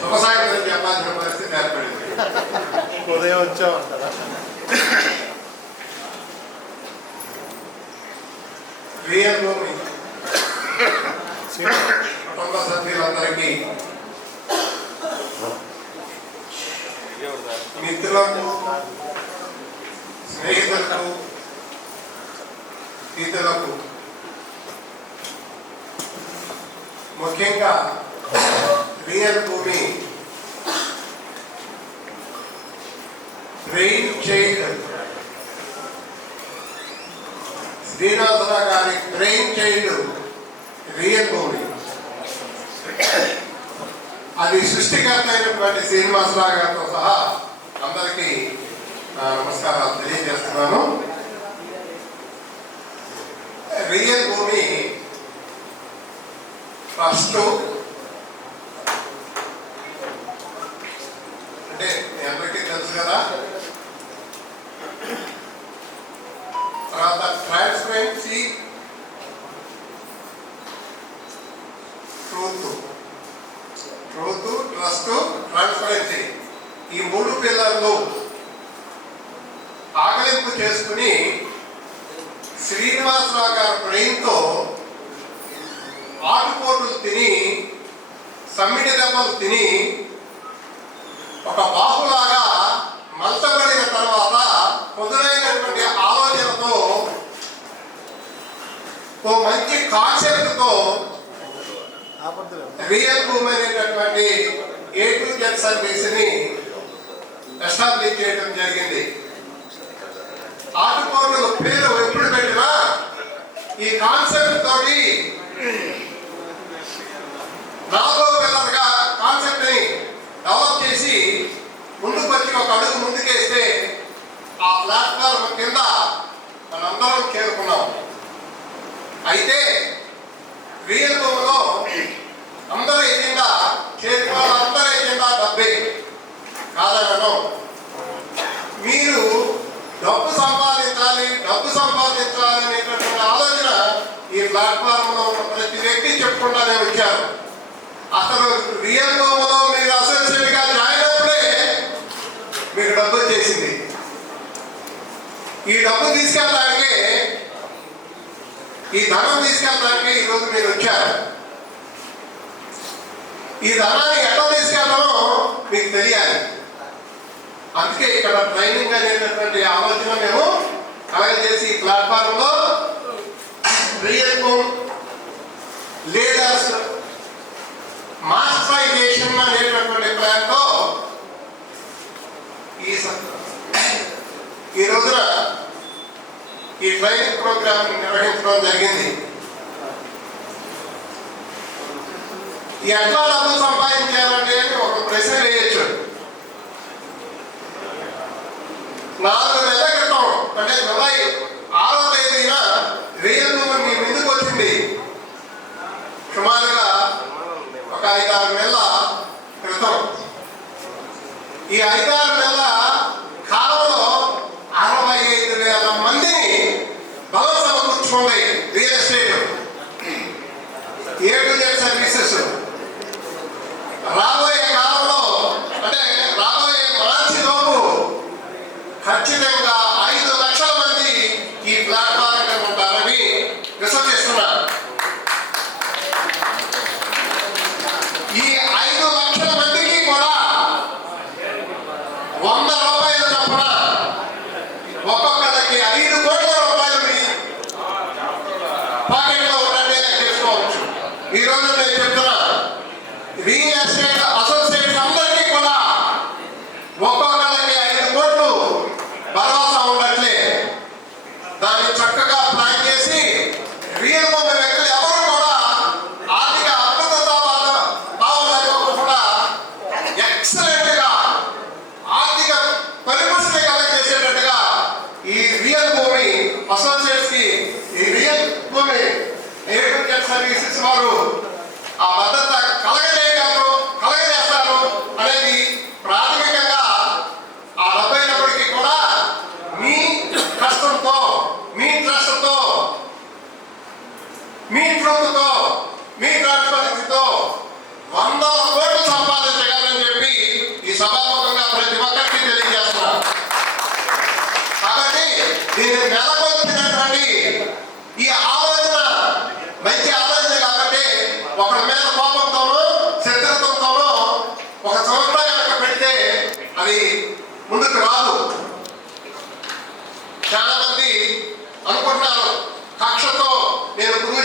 వ్యవసాయం చెప్పాల్సిన పరిస్థితి ఏర్పడింది. ఉదయం వచ్చామంటారా? రియల్ భూమి కుటుంబ సభ్యులందరికీ, మిత్రులకు, స్నేహితులకు, ఇతరులకు, ముఖ్యంగా రియల్ భూమి బ్రెయిన్ చైల్డ్ శ్రీనివాసరావు గారి బ్రెయిన్ చైల్డ్ రియల్ భూమి. అది సృష్టికర్త అయినటువంటి శ్రీనివాసరావు గారితో సహా అందరికీ నమస్కారాలు తెలియజేస్తున్నాను. రియల్ భూమి ఫస్ట్ అంటే అందరికీ తెలుసు కదా. తర్వాత ట్రాన్స్పరెన్సీ, ట్రూత్, ట్రస్ట్, ట్రాన్స్పరెన్సీ, ఈ మూడు పిల్లర్లు ఆకలింపు చేసుకుని శ్రీనివాసరావు గారి బ్రెయిన్తో ఆటుపోటులు తిని, సమ్మిటి దెబ్బలు తిని, ఒక బాహులాగా మలచబడిన తర్వాత పొదునైనటువంటి ఆలోచనతో, ఓ మంచి కాన్సెప్ట్తో రియల్ భూమి అనేటటువంటి A to Z సర్వీస్ని ఎస్టాబ్లిష్ చేయడం జరిగింది. ఆటుపోటుల పేరు ఎప్పుడు పెట్టినా ఈ కాన్సెప్ట్ తోటి నాలుగో పిల్లలుగా కాన్సెప్ట్ ని డెవలప్ చేసి ముందుకు వచ్చి ఒక అడుగు ముందుకేస్తే ఆ ప్లాట్ఫామ్ కింద మనందరం చేరుకున్నాం. అయితే రియల్ భూమిలో అందరూ ఎజెండా చేరుకోవాలి, అందరూ ఎజెండా డబ్బే కాదనడం. మీరు డబ్బు సంపాదించాలి అనేటటువంటి ఆలోచన ఈ ప్లాట్ఫామ్ లో ప్రతి వ్యక్తి చెప్పుకుంటానే వచ్చారు. అసలు రియల్ భూమిలో మీరు అసోసియేట్ గా జాయిన్ అయినప్పుడే మీకు డబ్బు వచ్చేసింది. ఈ డబ్బు తీసుకెళ్ళడానికి, ఈ ధనం తీసుకెళ్ళడానికి ఈరోజు మీరు వచ్చారు. ఈ ధనాన్ని ఎట్లా తీసుకెళ్ళామో మీకు తెలియాలి. అందుకే ఇక్కడ ట్రైనింగ్ అనేటటువంటి ఆలోచన మేము కలగజేసి ఈ ప్లాట్ఫామ్ లో రియల్ భూమి లీడర్స్ మాస్టరైజేషన్ అనేటటువంటి ప్లాన్ తో ఈ రోజున ఈ ట్రైనింగ్ ప్రోగ్రామ్ నిర్వహించడం జరిగింది. ఎట్లా డబ్బు సంపాదించాలంటే ఒక ప్రశ్న వేయచ్చు. 4 నెలల క్రితం అంటే జూలై 6వ తేదీన రియల్ భూమి మీ ముందుకు వచ్చింది. సుమారుగా ఒక 5-6 నెలల క్రితం. ఈ 5-6 నెలల కాలంలో 65,000 మందిని బలం సమకూర్చుకుంది real estate A to Z services. రాబోయే కాలంలో అంటే రాబోయే మార్చి లోపు ఖచ్చితంగా 5 లక్షల మంది ఈ ప్లాట్ఫామ్ ఉంటారని విశ్వసిస్తున్నారు. ఈ 5 లక్షల మందికి కూడా 100 రూపాయలు చొప్పున ఒక్కొక్కరికి 5 కోట్ల రూపాయలు మీ పాకెట్లో ఉన్నట్టే చేసుకోవచ్చు. ఈ రోజు నేను చెప్తున్నా, రియల్ ఎస్టేట్ అసోసియేట్స్ అందరికీ కూడా ఒక్కొక్కరికి 5 కోట్లు భరోసా ఉన్నట్లే. దాన్ని చక్కగా ప్లాన్ చేసి రియల్ భూమి వ్యక్తులు ఎవరు కూడా ఆర్థిక అభద్రతా భావన ఒకరి మీద కోపంతోనో శత్రుత్వంతోనో ఒక సంస్థ కనుక పెడితే అది ముందుకు రాదు. చాలా మంది అనుకుంటున్నారు కక్షతో నేను గురువు